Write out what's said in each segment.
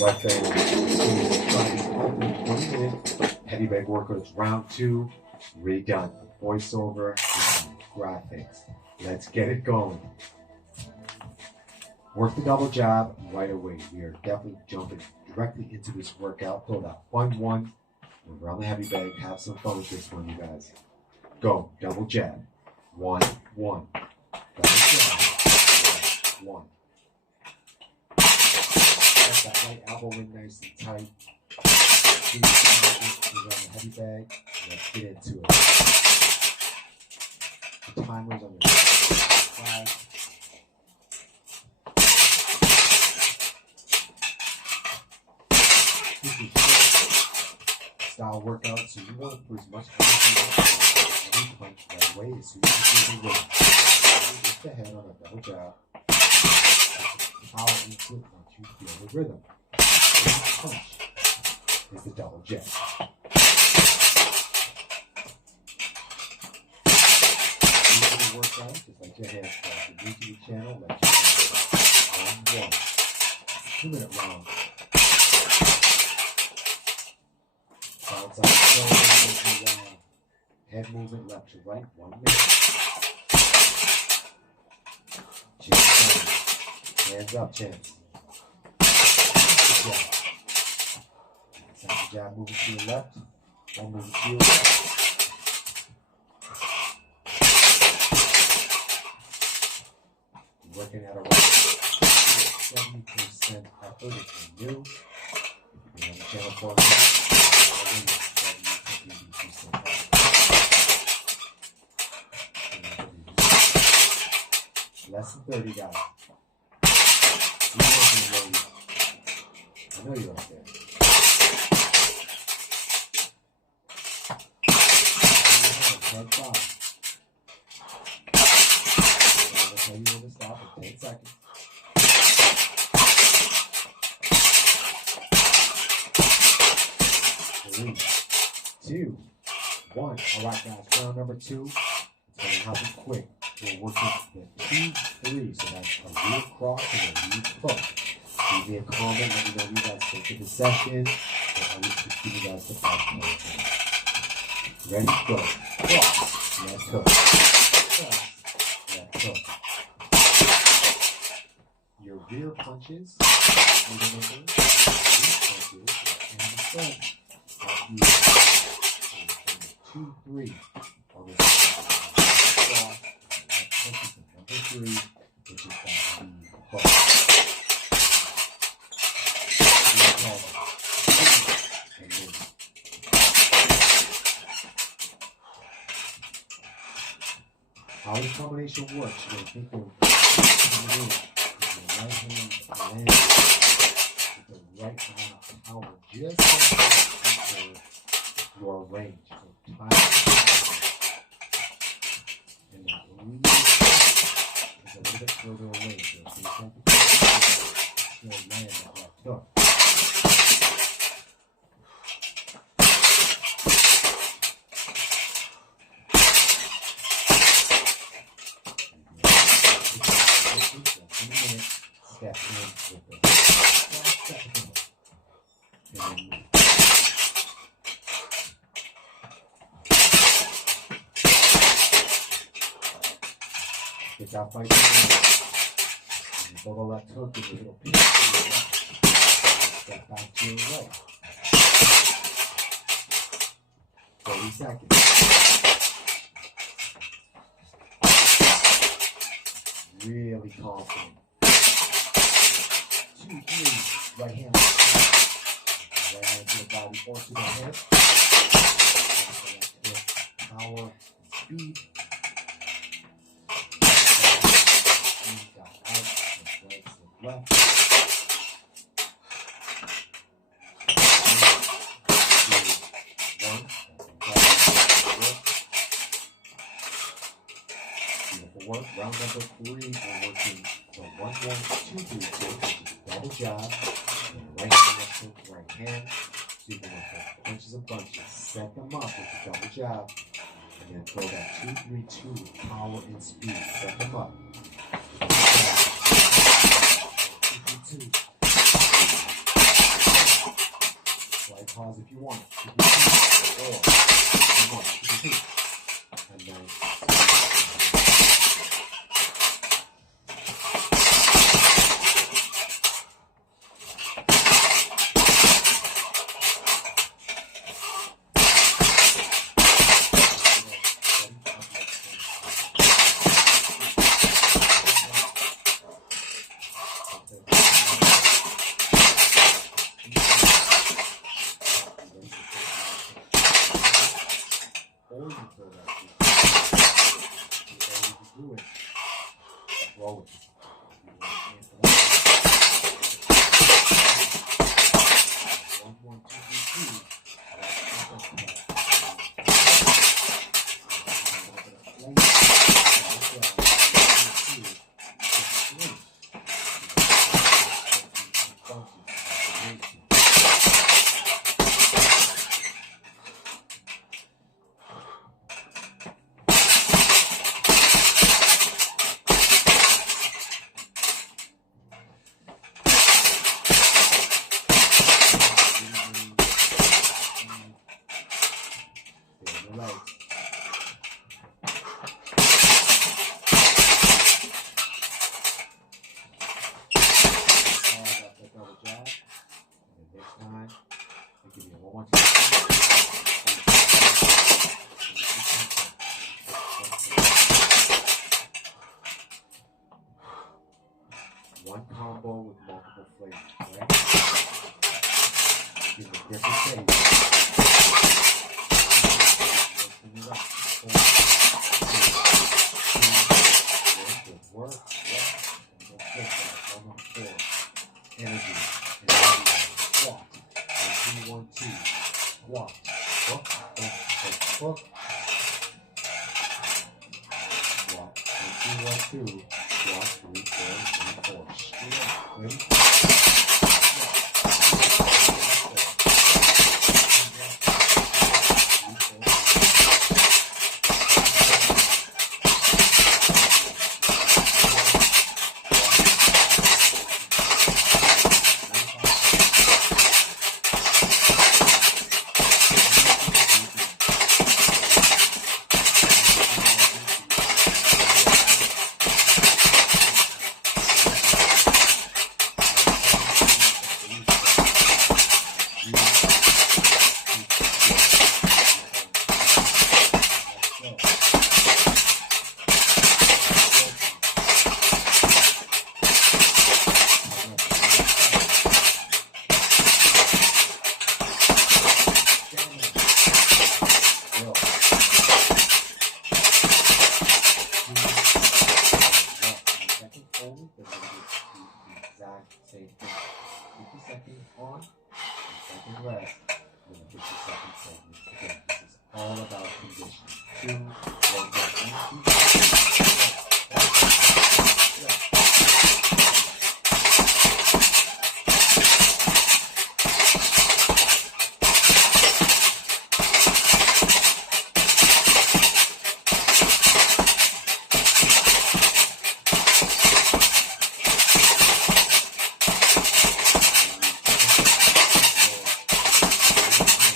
Left leg squeeze, 20 minutes. Heavy bag workouts, round 2. Redone. Voiceover, graphics. Let's get it going. Work the double jab right away. We are definitely jumping directly into this workout. Throw that fun one around the heavy bag. Have some fun with this one, you guys. Go. Double jab. 1, 1. Double jab. 1. Get that right elbow in nice and tight. Around the heavy bag. Let's get into it. The timer's on your side. This is style workout, so you want to put as much energy on every punch right away as soon as you feel the rhythm. Lift the head on a double jab. Power into it once you feel the rhythm. Every punch is the double jab. Workout, just like your hands go. If you're new to the channel, let your hands go. 1, 1. 2-minute round. Outside shoulder, head movement left to right, 1 minute. Chin down. Hands up, chins. Second jab moving to your left. One moving to your right. Working at around 70% effort if you're new. If you're on the channel for a minute, 70% effort. Less than 30, guys. You're working low. I know you're up there. Head down. Tell you when to stop in 10 seconds. 3, 2, 1. All right, guys. Round number 2. It's going to happen quick. We're working the 2, 3. So that's a rear cross and a rear push. Leave me a comment. Let me know what you guys think of the session. And I will give you guys the 5 points. Ready? Go. Cross. Left hook. Cross. Left hook. Your rear punches, rear punches, and the front. After you 2, 3 on this cross, punches in number 3, which is that the hook. How this combination works, you're going to think of right hand lands with the right amount of power just enter your range. So time and that release is a little bit further away. So you can't still land that left hook. Step in with the step in. Get that fight and you bubble that hook with a little pinch to your left. Step back to your right. 30 seconds. Really confident. 2, 3, right hand. Right hand to the body or to the head. Power and speed. Got out, slip right, slip left. 2, 1. Beautiful work. Round number 3, we're working the 1, 1, 2, 3, 2, which is double jab. And right hand, left hook, right hand. So you can work punches and bunches. Set them up with the double jab. And then throw that 2, 3, 2 with power and speed. Set them up. 2, 3, 2. one combo with multiple flavors, right? Give it a different taste. Listen it up. 4, 3, 2, 1. Good work. Yeah. One more 4. Energy. Squat. 1, 2, 1, 2. Squat. Hook. Hook. Hook. Squat. 1, 2, 1, 2. Squat. 3, 4, 3, 4. Straight up. Ready? Same thing. 50 seconds on, 50 seconds rest, and then 50 seconds segment. Again, this is all about conditioning. 2, 1,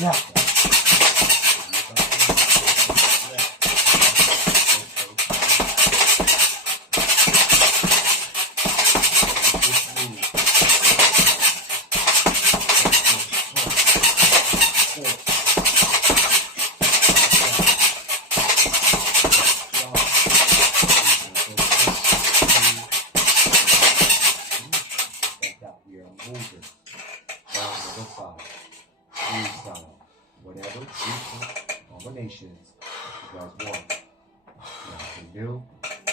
yeah. Freestyle, whatever combinations you guys want. Now, if you're new,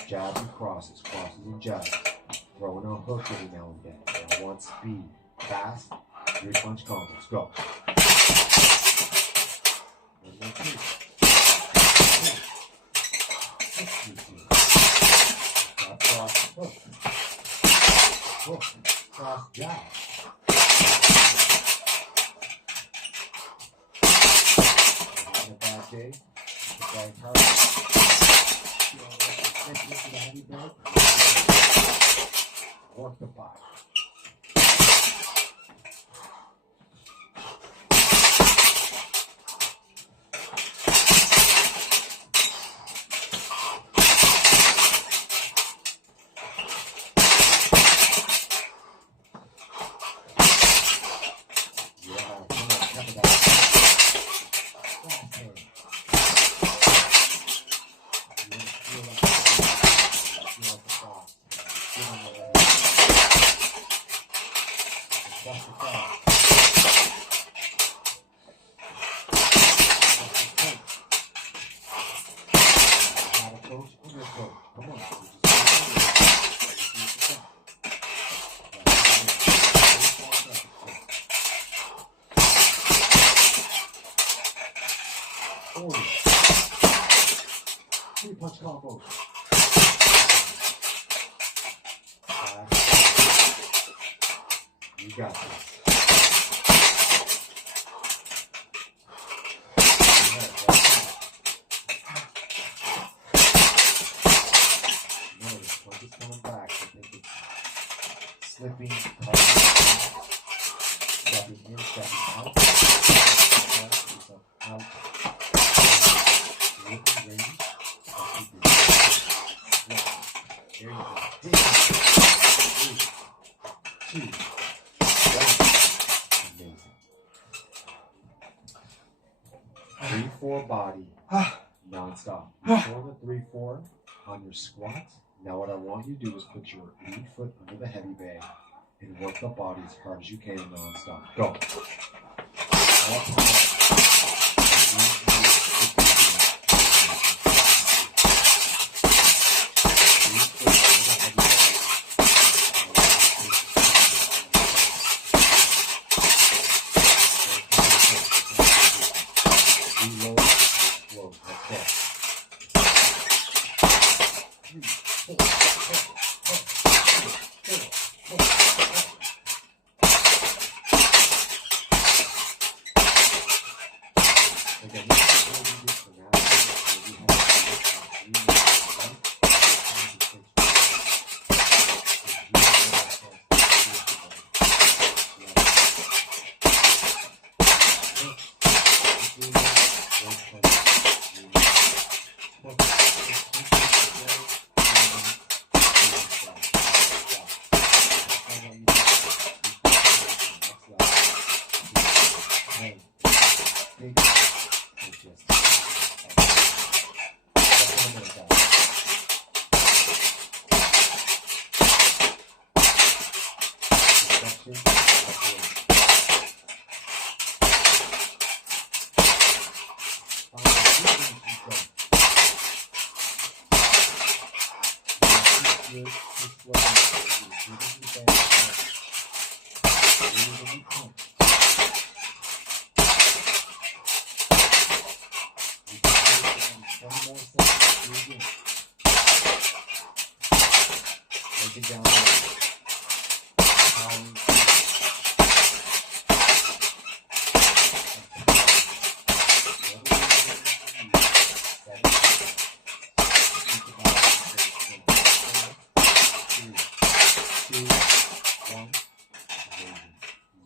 jabs and crosses and jabs. Throwing a hook every now and then. I want speed, fast, 3-punch combos. Go. 1 more 2. Cross, hook. Hook, cross, jab. A bad day, a bad heart, work the body. Three-punch combos. You got this. Notice, punch is coming back. I think it's slipping, stepping in, stepping out. Out. Looking range. There you go. 3, 2, 1. Amazing. 3-4 body, non-stop. You hold the 3-4 on your squat, Now what I want you to do is put your lead foot under the heavy bag and work the body as hard as you can non-stop. Go. All power.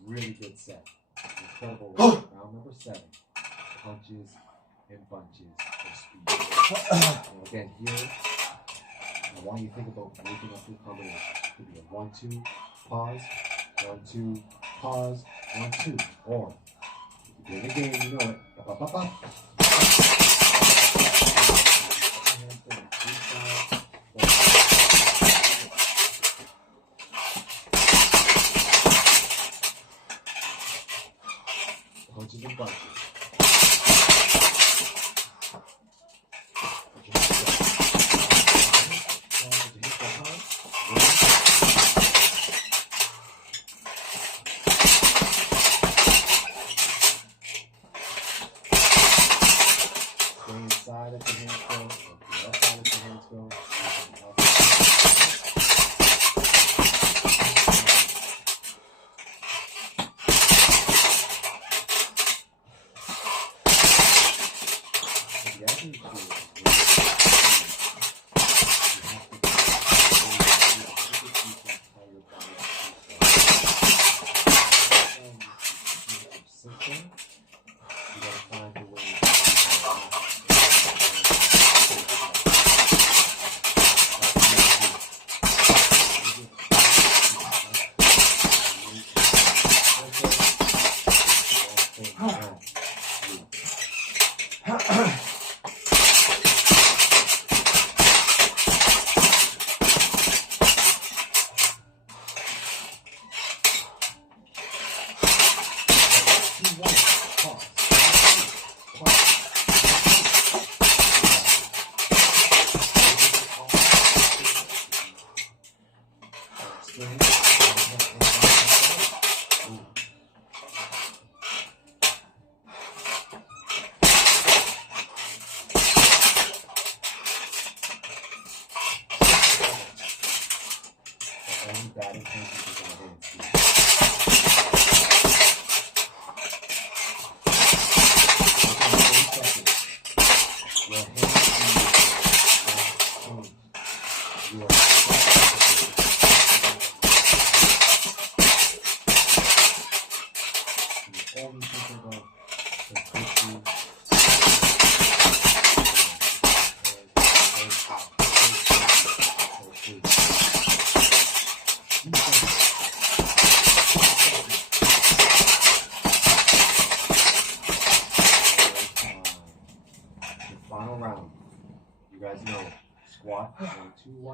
Really good set. Incredible round number 7. Punches and bunches for speed. And again, here, I want you to think about waking up your combination. It could be a 1-2, pause, 1-2, pause, 1-2. Or, if you're in the game, you know it. Ba-ba-ba-ba. Punches and bunches. Stay inside at the hands go, or the outside at the hands go.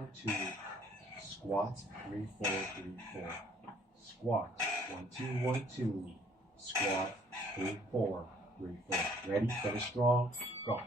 1, 2. Squat, 3, 4, 3, 4. Squat, 1, 2, 1, 2. Squat, 3, 4, 3, 4. Ready? Finish strong. Go.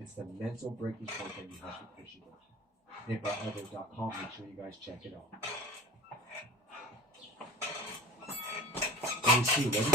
It's the mental breaking point that you have to push it on. HipAothers.com. Make sure you guys check it out. Phase 2. Ready?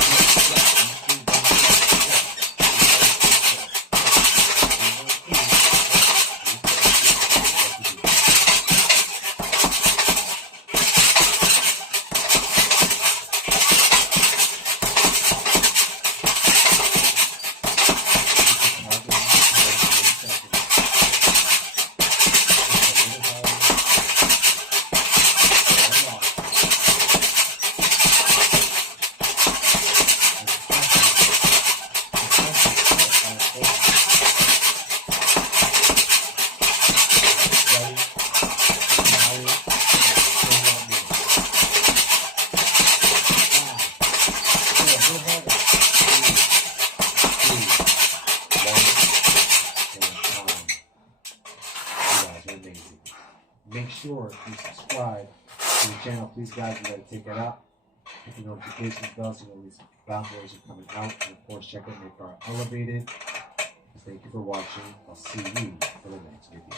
Make sure you subscribe to the channel. Please, guys, you gotta take that out. Hit the notification bell so you know these bad boys are coming out. And of course, check out Make Bar Elevated. Thank you for watching. I'll see you for the next video.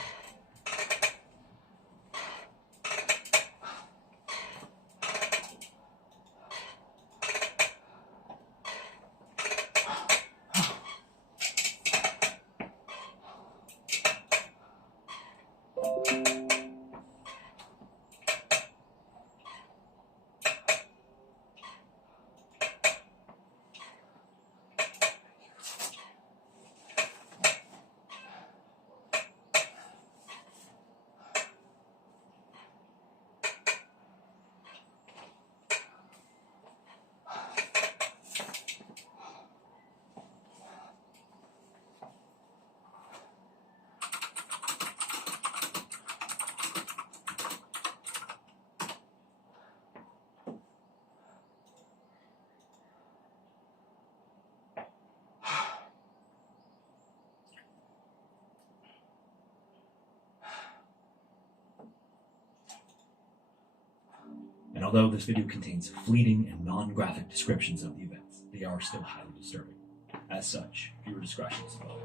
And although this video contains fleeting and non-graphic descriptions of the events, they are still highly disturbing. As such, viewer discretion is advised.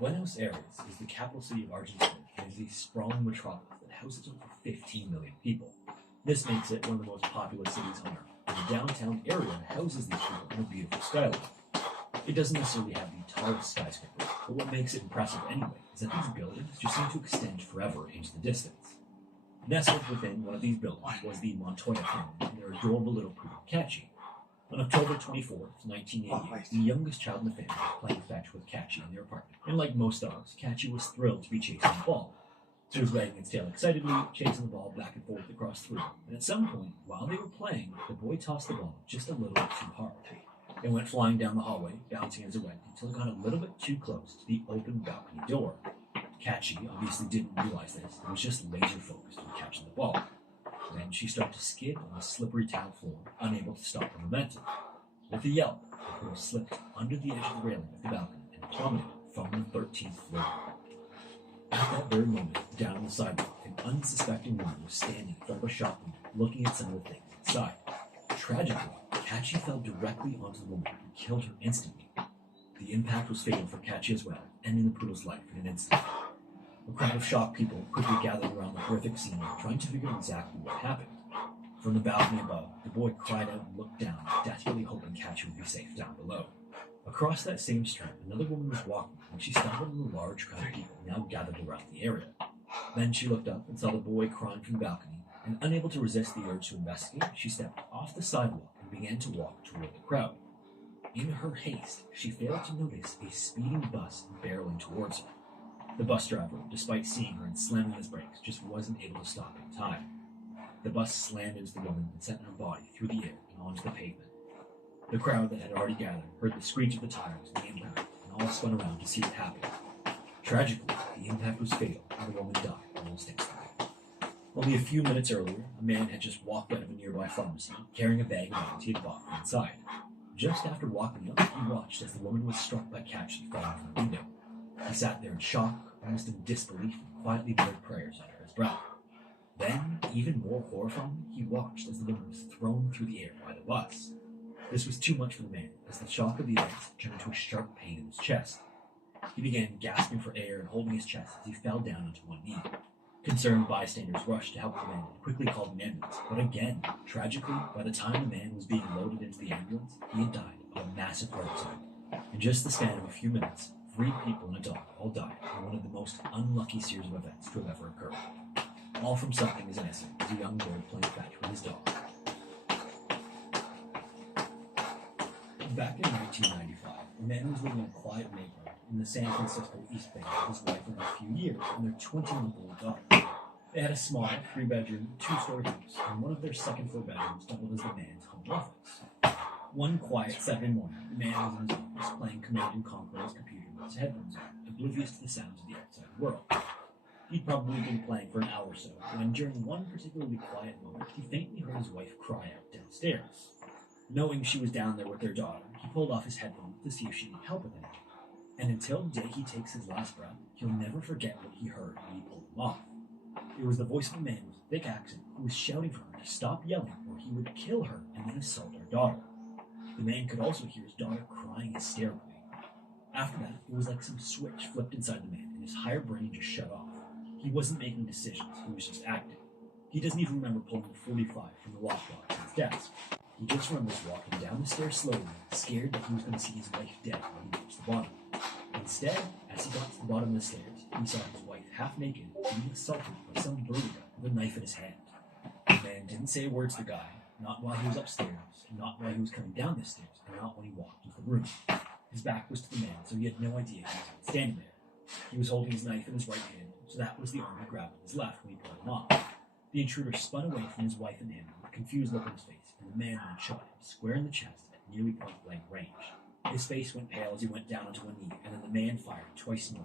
Buenos Aires is the capital city of Argentina and is a sprawling metropolis that houses over 15 million people. This makes it one of the most populous cities on Earth. The downtown area houses these people in a beautiful skyline. It doesn't necessarily have the tallest skyscrapers, but what makes it impressive anyway is that these buildings just seem to extend forever into the distance. Nestled within one of these buildings was the Montoya family and their adorable little poodle, Catchy. On October 24th, 1988, the youngest child in the family was playing fetch with Catchy in their apartment. And like most dogs, Catchy was thrilled to be chasing the ball. So he was wagging its tail excitedly, chasing the ball back and forth across the room. And at some point, while they were playing, the boy tossed the ball just a little bit too hard. It went flying down the hallway, bouncing as it went, until it got a little bit too close to the open balcony door. Catchy obviously didn't realize this and was just laser focused on catching the ball. Then she started to skid on the slippery tile floor, unable to stop her momentum. With a yelp, the girl slipped under the edge of the railing of the balcony and plummeted from the 13th floor. At that very moment, down on the sidewalk, an unsuspecting woman was standing in front of a shop window looking at some of the things inside. Tragically, Catchy fell directly onto the woman and killed her instantly. The impact was fatal for Catchy as well, ending the poodle's life in an instant. A crowd of shocked people quickly gathered around the horrific scene, trying to figure out exactly what happened. From the balcony above, the boy cried out and looked down, desperately hoping Catchy would be safe down below. Across that same street, another woman was walking when she stumbled on the large crowd of people now gathered around the area. Then she looked up and saw the boy crying from the balcony, and unable to resist the urge to investigate, she stepped off the sidewalk and began to walk toward the crowd. In her haste, she failed to notice a speeding bus barreling towards her. The bus driver, despite seeing her and slamming his brakes, just wasn't able to stop in time. The bus slammed into the woman and sent her body through the air and onto the pavement. The crowd that had already gathered heard the screech of the tires and the impact, and all spun around to see what happened. Tragically, the impact was fatal, and the woman died almost instantly. Only a few minutes earlier, a man had just walked out of a nearby pharmacy, carrying a bag of items he had bought from inside. Just after walking up, he watched as the woman was struck by Catchy falling from the window. He sat there in shock, almost in disbelief, and quietly muttered prayers under his breath. Then, even more horrifying, he watched as the woman was thrown through the air by the bus. This was too much for the man, as the shock of the events turned into a sharp pain in his chest. He began gasping for air and holding his chest as he fell down onto one knee. Concerned bystanders rushed to help the man and quickly called an ambulance, but again, tragically, by the time the man was being loaded into the ambulance, he had died of a massive heart attack. In just the span of a few minutes, 3 people and a dog all died in one of the most unlucky series of events to have ever occurred. All from something as innocent as a young boy playing fetch with his dog. Back in 1995, a man was living in a quiet neighborhood in the San Francisco East Bay with his wife of a few years and their 20-month-old daughter. They had a small 3-bedroom, 2-story house, and one of their second-floor bedrooms doubled as the man's home office. One quiet Saturday morning, the man was in his office playing Command and Conquer on his computer with his headphones on, oblivious to the sounds of the outside world. He'd probably been playing for an hour or so, when during one particularly quiet moment, he faintly heard his wife cry out downstairs. Knowing she was down there with their daughter, he pulled off his headphones to see if she needed help with anything. And until the day he takes his last breath, he'll never forget what he heard when he pulled them off. It was the voice of a man with a thick accent who was shouting for her to stop yelling or he would kill her and then assault her daughter. The man could also hear his daughter crying hysterically. After that, it was like some switch flipped inside the man and his higher brain just shut off. He wasn't making decisions, he was just acting. He doesn't even remember pulling the 45 from the lockbox on his desk. He just remembers walking down the stairs slowly, scared that he was going to see his wife dead when he reached the bottom. Instead, as he got to the bottom of the stairs, he saw his wife half naked, being assaulted by some burglar with a knife in his hand. The man didn't say a word to the guy, not while he was upstairs, not while he was coming down the stairs, and not when he walked into the room. His back was to the man, so he had no idea he was standing there. He was holding his knife in his right hand, so that was the arm he grabbed with his left when he pulled him off. The intruder spun away from his wife and him with a confused look on his face, and the man then shot him square in the chest at nearly point-blank range. His face went pale as he went down onto one knee, and then the man fired twice more.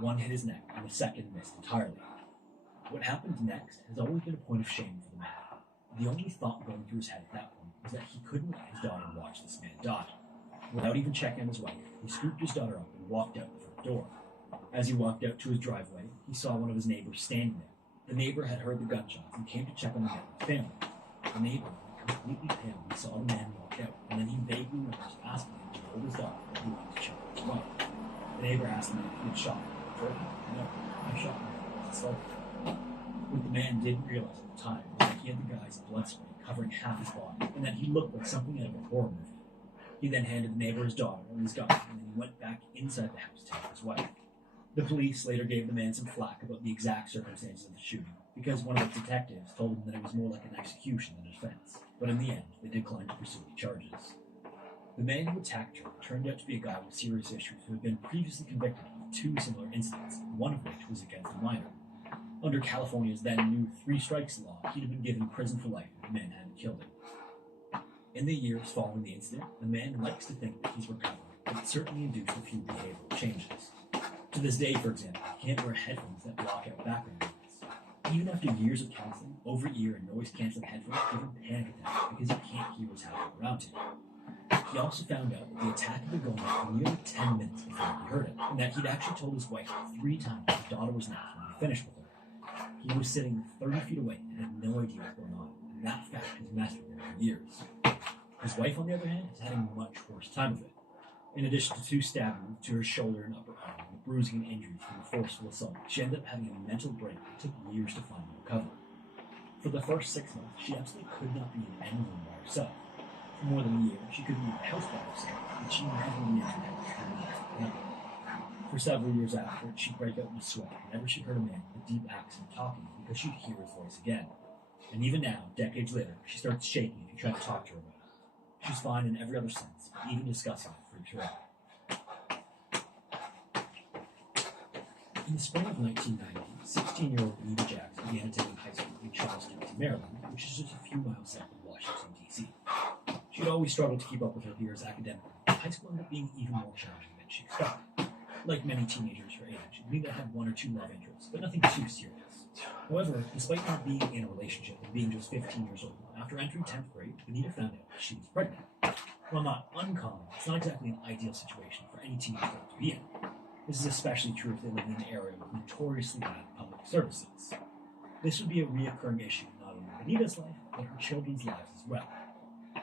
One hit his neck, and the second missed entirely. What happened next has always been a point of shame for the man. The only thought going through his head at that point was that he couldn't let his daughter watch this man die. Without even checking on his wife, he scooped his daughter up and walked out the front door. As he walked out to his driveway, he saw one of his neighbors standing there. The neighbor had heard the gunshots and came to check on the man's family. The neighbor, completely pale, when he saw the man walk out, and then he vaguely remembers asking him to hold his daughter and he wanted to check on his wife. The neighbor asked him if he had shot him. He told him, "No, I shot him. I was assaulted." What the man didn't realize at the time was that he had the guy's blood spray covering half his body, and that he looked like something out of a horror movie. He then handed the neighbor his daughter and his gun, and then he went back inside the house to help his wife. The police later gave the man some flack about the exact circumstances of the shooting, because one of the detectives told him that it was more like an execution than a defense. But in the end, they declined to pursue the charges. The man who attacked her turned out to be a guy with serious issues who had been previously convicted of 2 similar incidents, one of which was against a minor. Under California's then new 3 strikes law, he'd have been given prison for life if the man hadn't killed him. In the years following the incident, the man likes to think that he's recovered, but it certainly induced a few behavioral changes. To this day, for example, he can't wear headphones that block out background noise. Even after years of counseling, over-ear and noise-canceling headphones give him panic attacks because he can't hear what's happening around him. He also found out that the attack had been going on for nearly 10 minutes before he heard it, and that he'd actually told his wife 3 times his daughter was not when he finished with her. He was sitting 30 feet away and had no idea what was going on, and that fact has messed with him for years. His wife, on the other hand, is having a much worse time of it. In addition to 2 stab wounds to her shoulder and upper arm, and bruising and injuries from a forceful assault, she ended up having a mental break that took years to finally recover. For the first 6 months, she absolutely could not be in any room by herself. For more than a year, she couldn't leave the house by herself, and she never re-entered the house. For several years after, she'd break out in a sweat whenever she heard a man with a deep accent talking because she'd hear his voice again. And even now, decades later, she starts shaking if you try to talk to her about it. She's fine in every other sense, but even discussing it freaks her out. In the spring of 1990, 16-year-old Anita Jackson began attending high school in Charlestown, Maryland, which is just a few miles south of Washington, D.C. She had always struggled to keep up with her peers academically, but high school ended up being even more challenging than she expected. Like many teenagers her age, Anita had 1 or 2 love interests, but nothing too serious. However, despite not being in a relationship and being just 15 years old, after entering 10th grade, Anita found out that she was pregnant. While not uncommon, it's not exactly an ideal situation for any teenage girl to be in. This is especially true if they live in an area with notoriously bad public services. This would be a reoccurring issue not only in Anita's life, but her children's lives as well.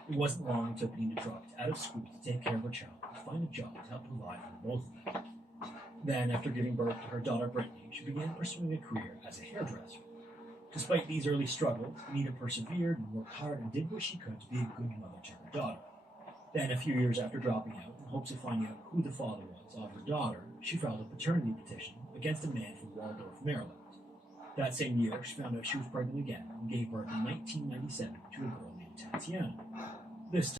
It wasn't long until Anita dropped out of school to take care of her child and find a job to help provide for both of them. Then, after giving birth to her daughter Brittany, she began pursuing a career as a hairdresser. Despite these early struggles, Anita persevered and worked hard and did what she could to be a good mother to her daughter. Then, a few years after dropping out, in hopes of finding out who the father was of her daughter, she filed a paternity petition against a man from Waldorf, Maryland. That same year, she found out she was pregnant again and gave birth in 1997 to a girl named Tatiana. This